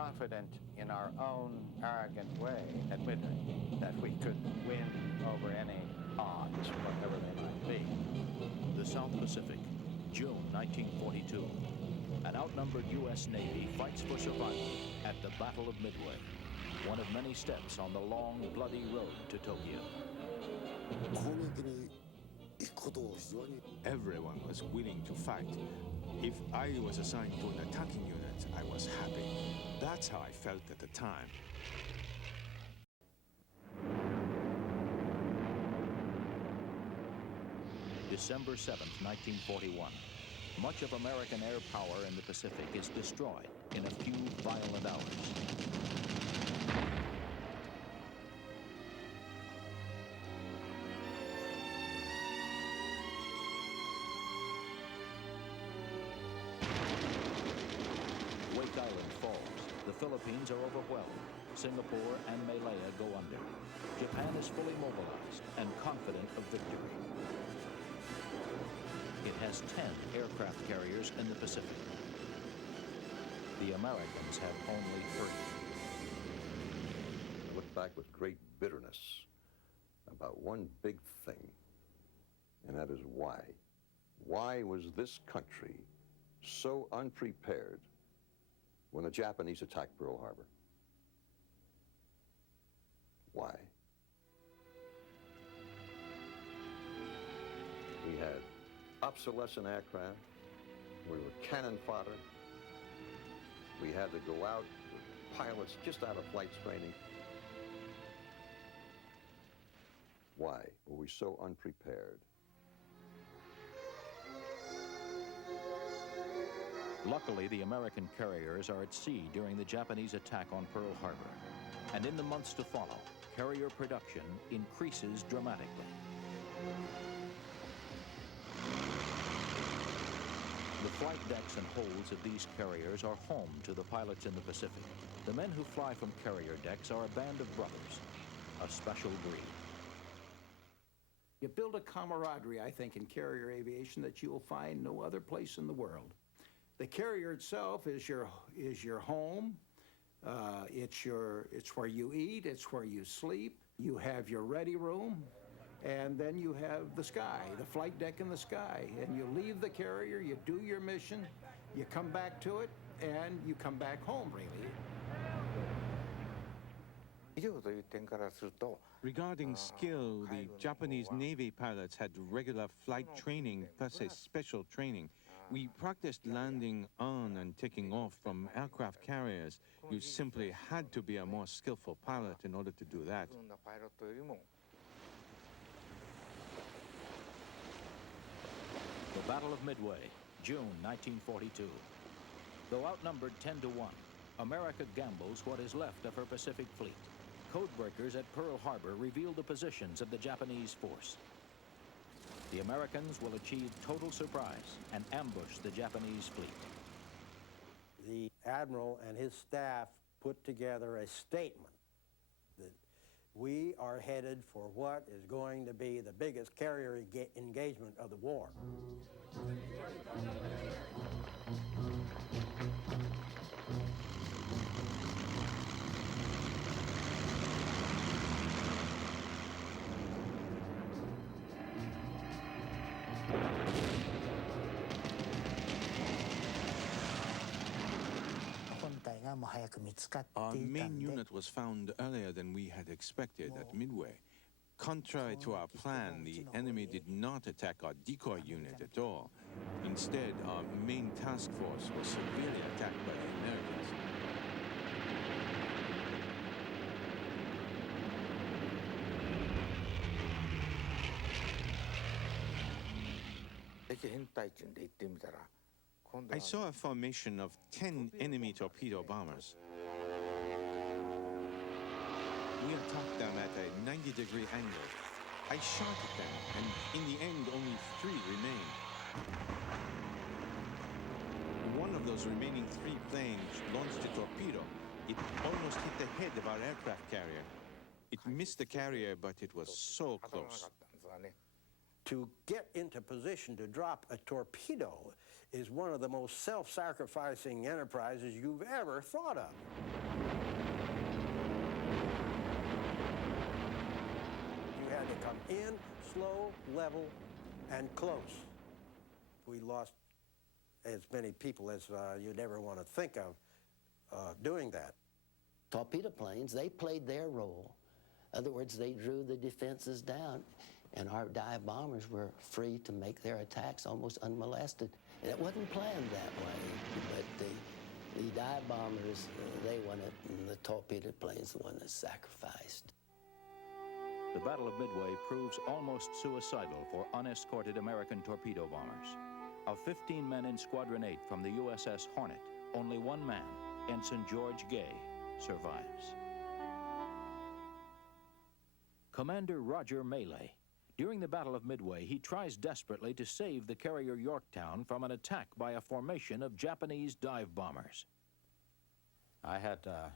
confident in our own arrogant way, admitting that we could win over any odds, whatever they might be. The South Pacific, June 1942. An outnumbered U.S. Navy fights for survival at the Battle of Midway, one of many steps on the long, bloody road to Tokyo. Everyone was willing to fight. If I was assigned to an attacking unit, I was happy. That's how I felt at the time. December 7th, 1941. Much of American air power in the Pacific is destroyed in a few violent hours. Wake Island falls. The Philippines are overwhelmed. Singapore and Malaya go under. Japan is fully mobilized and confident of victory. It has 10 aircraft carriers in the Pacific. The Americans have only 3. I look back with great bitterness about one big thing, and that is why. Why was this country so unprepared when the Japanese attacked Pearl Harbor? Why? We had obsolescent aircraft. We were cannon fodder. We had to go out with pilots just out of flight training. Why were we so unprepared? Luckily, the American carriers are at sea during the Japanese attack on Pearl Harbor. And in the months to follow, carrier production increases dramatically. The flight decks and holds of these carriers are home to the pilots in the Pacific. The men who fly from carrier decks are a band of brothers, a special breed. You build a camaraderie, I think, in carrier aviation that you will find no other place in the world. The carrier itself is your home. It's where you eat. It's where you sleep. You have your ready room, and then you have the sky, the flight deck in the sky. And you leave the carrier. You do your mission. You come back to it, and you come back home, really. Regarding skill, the Japanese Navy pilots had regular flight training plus a special training. We practiced landing on and taking off from aircraft carriers. You simply had to be a more skillful pilot in order to do that. The Battle of Midway, June 1942. Though outnumbered 10-1, America gambles what is left of her Pacific fleet. Codebreakers at Pearl Harbor reveal the positions of the Japanese force. The Americans will achieve total surprise and ambush the Japanese fleet. The admiral and his staff put together a statement that we are headed for what is going to be the biggest carrier engagement of the war. Our main unit was found earlier than we had expected at Midway. Contrary to our plan, the enemy did not attack our decoy unit at all. Instead, our main task force was severely attacked by the Americans. I saw a formation of 10 enemy torpedo bombers. We attacked them at a 90-degree angle. I shot at them, and in the end, only 3 remained. One of those remaining 3 planes launched a torpedo. It almost hit the head of our aircraft carrier. It missed the carrier, but it was so close. To get into position to drop a torpedo is one of the most self-sacrificing enterprises you've ever thought of. You had to come in, slow, level, and close. We lost as many people as you'd ever want to think of doing that. Torpedo planes, they played their role. In other words, they drew the defenses down, and our dive bombers were free to make their attacks almost unmolested. And it wasn't planned that way, but the dive bombers, they won it, and the torpedo planes, the one that sacrificed. The Battle of Midway proves almost suicidal for unescorted American torpedo bombers. Of 15 men in Squadron 8 from the USS Hornet, only one man, Ensign George Gay, survives. Commander Roger Melee. During the Battle of Midway, he tries desperately to save the carrier Yorktown from an attack by a formation of Japanese dive bombers. I had a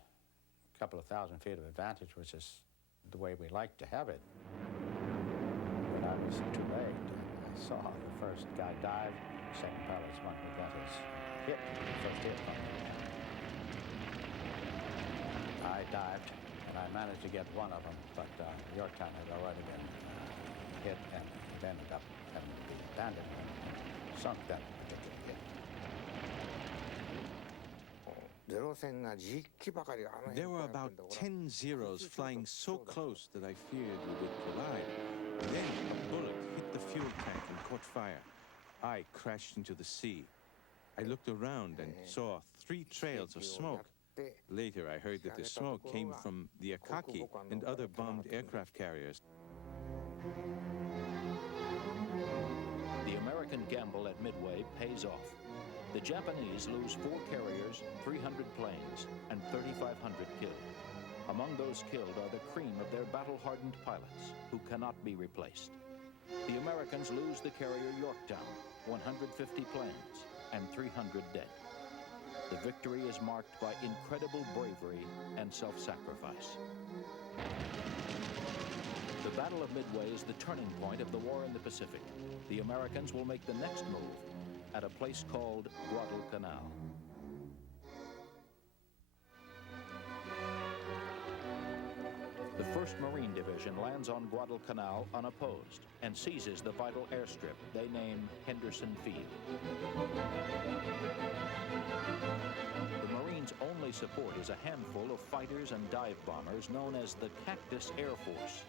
couple of thousand feet of advantage, which is the way we like to have it. But I was too late. I saw the first guy dive, the second pilot's one who got his hit, the first hit from it. I dived, and I managed to get one of them, but Yorktown had already been hit, and it ended up having to be abandoned and sunk that particular hit. There were about 10 Zeros flying so close that I feared we would collide. Then a bullet hit the fuel tank and caught fire. I crashed into the sea. I looked around and saw 3 trails of smoke. Later, I heard that the smoke came from the Akaki and other bombed aircraft carriers. The American gamble at Midway pays off. The Japanese lose 4 carriers, 300 planes, and 3,500 killed. Among those killed are the cream of their battle-hardened pilots, who cannot be replaced. The Americans lose the carrier Yorktown, 150 planes, and 300 dead. The victory is marked by incredible bravery and self-sacrifice. The Battle of Midway is the turning point of the war in the Pacific. The Americans will make the next move at a place called Guadalcanal. The 1st Marine Division lands on Guadalcanal unopposed and seizes the vital airstrip they name Henderson Field. The Marines' only support is a handful of fighters and dive bombers known as the Cactus Air Force.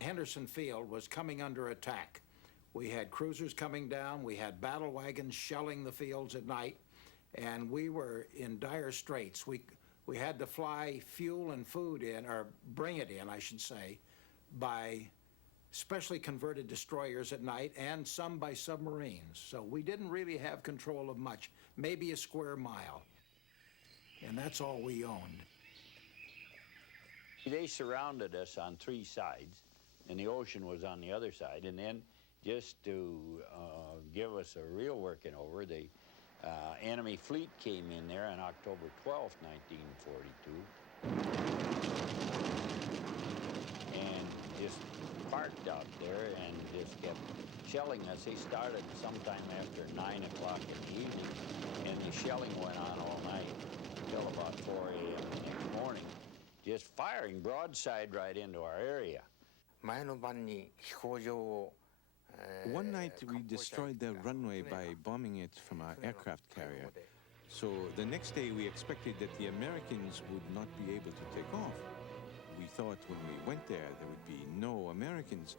Henderson Field was coming under attack. We had cruisers coming down, we had battle wagons shelling the fields at night, and we were in dire straits. We had to fly fuel and food in, or bring it in, I should say, by specially converted destroyers at night and some by submarines. So we didn't really have control of much, maybe a square mile. And that's all we owned. They surrounded us on 3 sides, and the ocean was on the other side. And then, just to give us a real working over, the enemy fleet came in there on October 12th, 1942, and just parked out there and just kept shelling us. They started sometime after 9 o'clock in the evening, and the shelling went on all night until about 4 a.m. the next morning, just firing broadside right into our area. One night we destroyed the runway by bombing it from our aircraft carrier. So the next day we expected that the Americans would not be able to take off. We thought when we went there would be no Americans,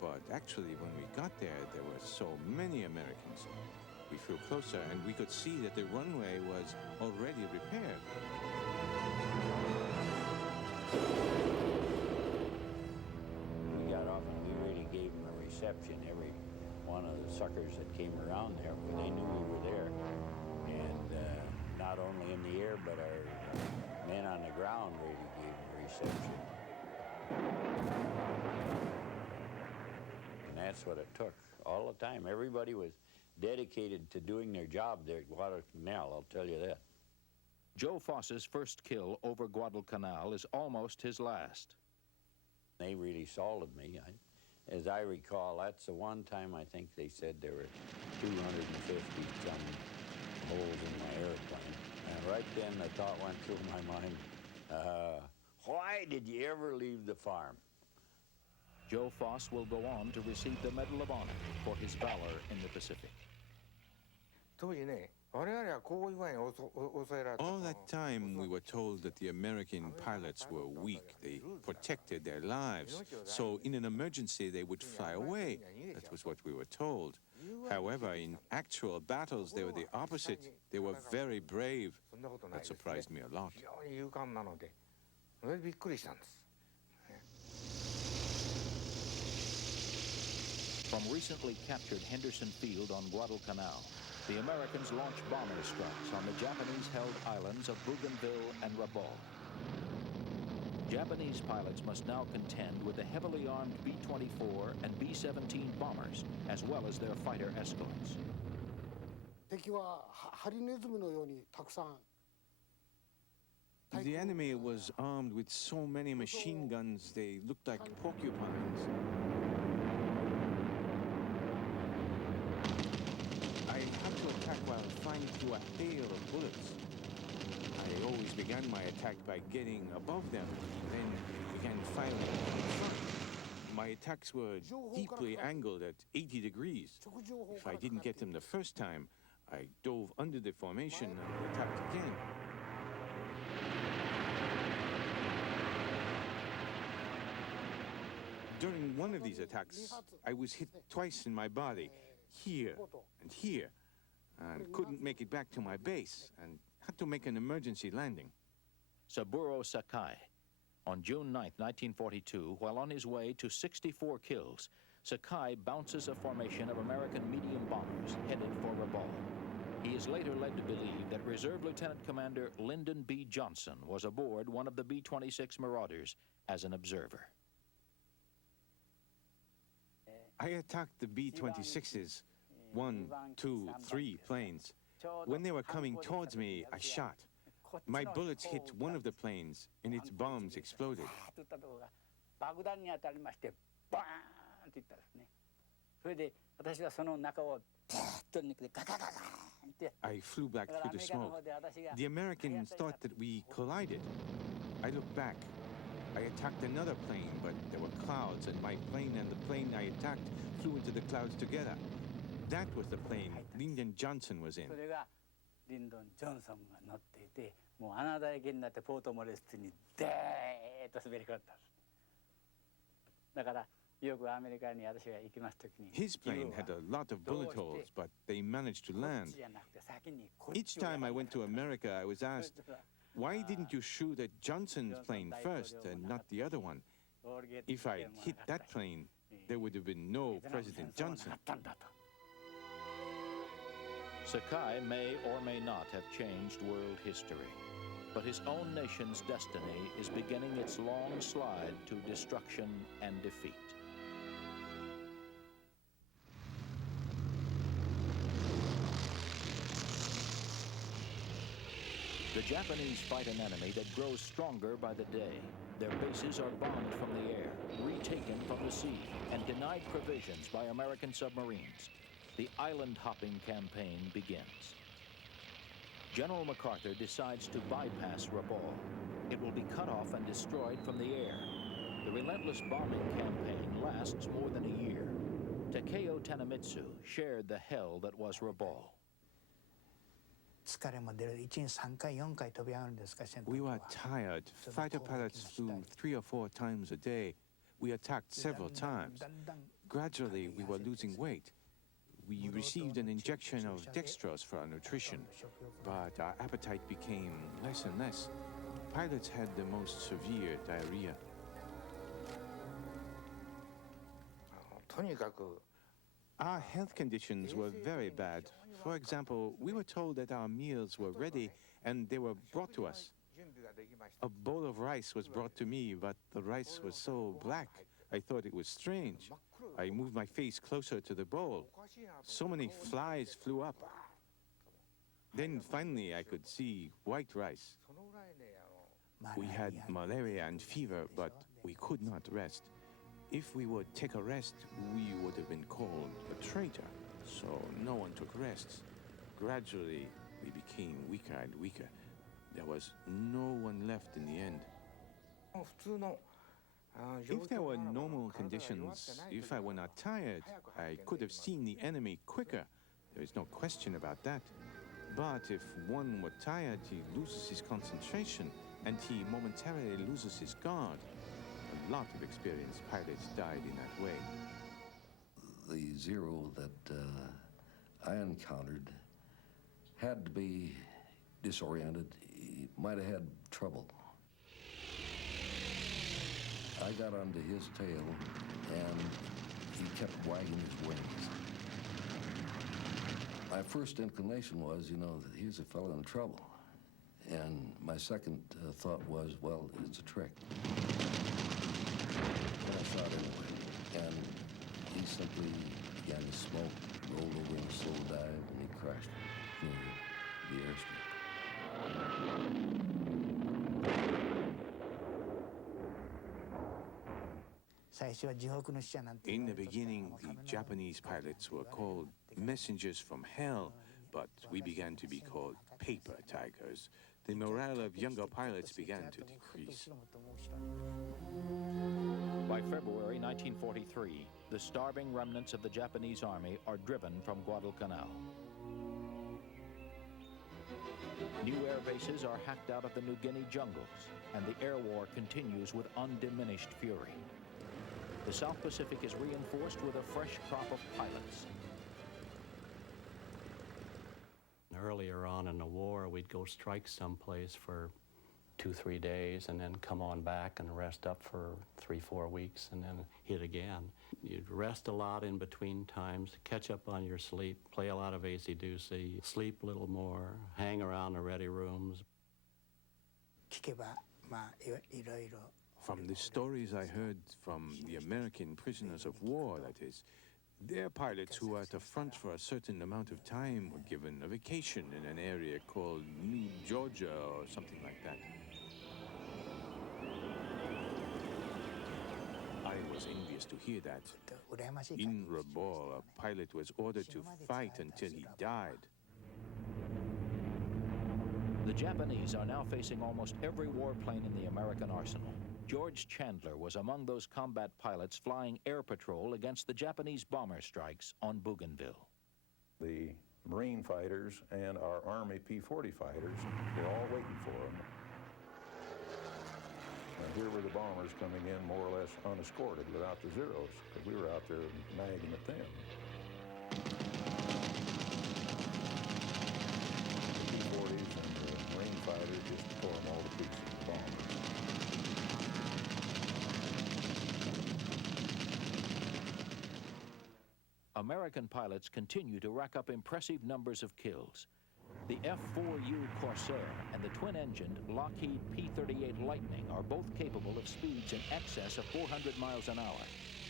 but actually when we got there were so many Americans. We flew closer and we could see that the runway was already repaired. We got off and we really gave them a reception. Every one of the suckers that came around there, they knew we were there. And not only in the air, but our men on the ground really gave them a reception. And that's what it took all the time. Everybody was dedicated to doing their job there at Guadalcanal, I'll tell you that. Joe Foss's first kill over Guadalcanal is almost his last. They really salted me. as I recall, that's the one time I think they said there were 250 some holes in my airplane. And right then the thought went through my mind, why did you ever leave the farm? Joe Foss will go on to receive the Medal of Honor for his valor in the Pacific. All that time, we were told that the American pilots were weak. They protected their lives. So in an emergency, they would fly away. That was what we were told. However, in actual battles, they were the opposite. They were very brave. That surprised me a lot. From recently captured Henderson Field on Guadalcanal, the Americans launched bomber strikes on the Japanese-held islands of Bougainville and Rabaul. Japanese pilots must now contend with the heavily armed B-24 and B-17 bombers, as well as their fighter escorts. The enemy was armed with so many machine guns, they looked like porcupines. I had to attack while flying through a hail of bullets. I always began my attack by getting above them, then began firing in front. My attacks were deeply angled at 80 degrees. If I didn't get them the first time, I dove under the formation and attacked again. During one of these attacks, I was hit twice in my body, here and here, and couldn't make it back to my base, and had to make an emergency landing. Saburo Sakai. On June 9, 1942, while on his way to 64 kills, Sakai bounces a formation of American medium bombers headed for Rabaul. He is later led to believe that Reserve Lieutenant Commander Lyndon B. Johnson was aboard one of the B-26 Marauders as an observer. I attacked the B-26s, 1, 2, 3 planes. When they were coming towards me, I shot. My bullets hit one of the planes, and its bombs exploded. I flew back through the smoke. The Americans thought that we collided. I looked back. I attacked another plane, but there were clouds, and my plane and the plane I attacked flew into the clouds together. That was the plane Lyndon Johnson was in. His plane had a lot of bullet holes, but they managed to land. Each time I went to America, I was asked, why didn't you shoot at Johnson's plane first and not the other one? If I'd hit that plane, there would have been no President Johnson. Sakai may or may not have changed world history, but his own nation's destiny is beginning its long slide to destruction and defeat. The Japanese fight an enemy that grows stronger by the day. Their bases are bombed from the air, retaken from the sea, and denied provisions by American submarines. The island-hopping campaign begins. General MacArthur decides to bypass Rabaul. It will be cut off and destroyed from the air. The relentless bombing campaign lasts more than a year. Takeo Tanemitsu shared the hell that was Rabaul. We were tired. Fighter pilots flew 3 or 4 times a day. We attacked several times. Gradually, we were losing weight. We received an injection of dextrose for our nutrition, but our appetite became less and less. Pilots had the most severe diarrhea. Our health conditions were very bad. For example, we were told that our meals were ready and they were brought to us. A bowl of rice was brought to me, but the rice was so black, I thought it was strange. I moved my face closer to the bowl. So many flies flew up. Then finally I could see white rice. We had malaria and fever, but we could not rest. If we would take a rest, we would have been called a traitor. So no one took rests. Gradually, we became weaker and weaker. There was no one left in the end. If there were normal conditions, if I were not tired, I could have seen the enemy quicker. There is no question about that. But if one were tired, he loses his concentration, and he momentarily loses his guard. A lot of experienced pilots died in that way. The Zero that I encountered had to be disoriented. He might have had trouble. I got onto his tail, and he kept wagging his wings. My first inclination was, you know, that he's a fellow in trouble. And my second thought was, well, it's a trick. And I shot anyway. And he simply began to smoke, rolled over in a slow dive, and he crashed near the airstrip. In the beginning, the Japanese pilots were called messengers from hell, but we began to be called paper tigers. The morale of younger pilots began to decrease. By February 1943, the starving remnants of the Japanese army are driven from Guadalcanal. New air bases are hacked out of the New Guinea jungles, and the air war continues with undiminished fury. The South Pacific is reinforced with a fresh crop of pilots. Earlier on in the war, we'd go strike someplace for 2-3 days and then come on back and rest up for 3-4 weeks and then hit again. You'd rest a lot in between times, catch up on your sleep, play a lot of AC/DC, sleep a little more, hang around the ready rooms. From the stories I heard from the American prisoners of war, that is, their pilots who were at the front for a certain amount of time were given a vacation in an area called New Georgia or something like that. I was envious to hear that. In Rabaul, a pilot was ordered to fight until he died. The Japanese are now facing almost every warplane in the American arsenal. George Chandler was among those combat pilots flying air patrol against the Japanese bomber strikes on Bougainville. The Marine fighters and our Army P-40 fighters were all waiting for them. And here were the bombers coming in more or less unescorted without the Zeros, because we were out there nagging at them. The P-40s and the Marine fighters just tore them all to pieces, the bombers. American pilots continue to rack up impressive numbers of kills. The F-4U Corsair and the twin-engined Lockheed P-38 Lightning are both capable of speeds in excess of 400 miles an hour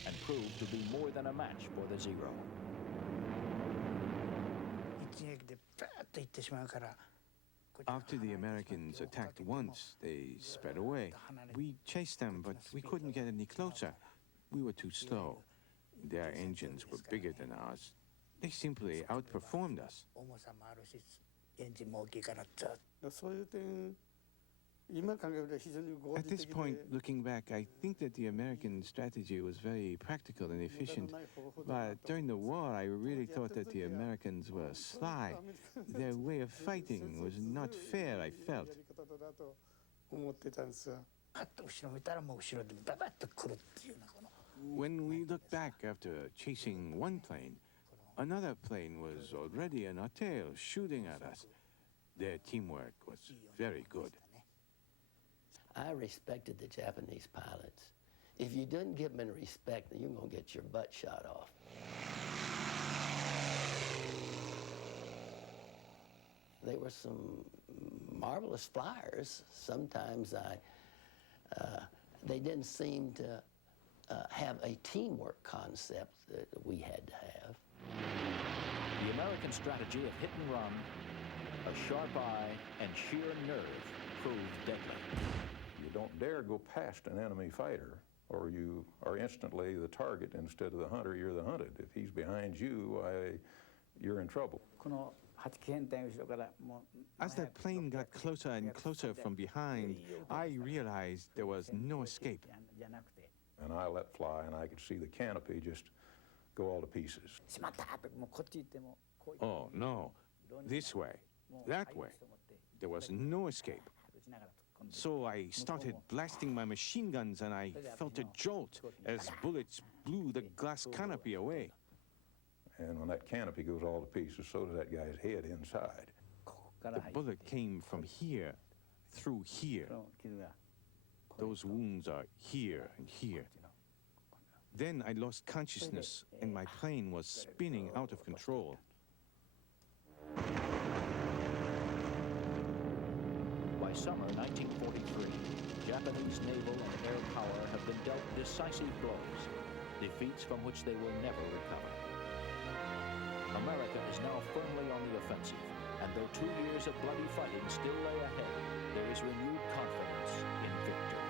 and prove to be more than a match for the Zero. After the Americans attacked once, they sped away. We chased them, but we couldn't get any closer. We were too slow. Their engines were bigger than ours. They simply outperformed us. At this point, looking back, I think that the American strategy was very practical and efficient. But during the war, I really thought that the Americans were sly. Their way of fighting was not fair, I felt. When we look back after chasing one plane, another plane was already in our tail, shooting at us. Their teamwork was very good. I respected the Japanese pilots. If you didn't give them any respect, then you're going to get your butt shot off. They were some marvelous flyers. Sometimes they didn't seem to have a teamwork concept that we had to have. The American strategy of hit and run, a sharp eye, and sheer nerve proved deadly. You don't dare go past an enemy fighter or you are instantly the target instead of the hunter. You're the hunted. If he's behind you, you're in trouble. As that plane got closer and closer from behind, I realized there was no escape. And I let fly, and I could see the canopy just go all to pieces. Oh, no. This way, that way. There was no escape. So I started blasting my machine guns, and I felt a jolt as bullets blew the glass canopy away. And when that canopy goes all to pieces, so does that guy's head inside. The bullet came from here, through here. Those wounds are here and here. Then I lost consciousness, and my plane was spinning out of control. By summer 1943, Japanese naval and air power have been dealt decisive blows, defeats from which they will never recover. America is now firmly on the offensive, and though 2 years of bloody fighting still lay ahead, there is renewed confidence in victory.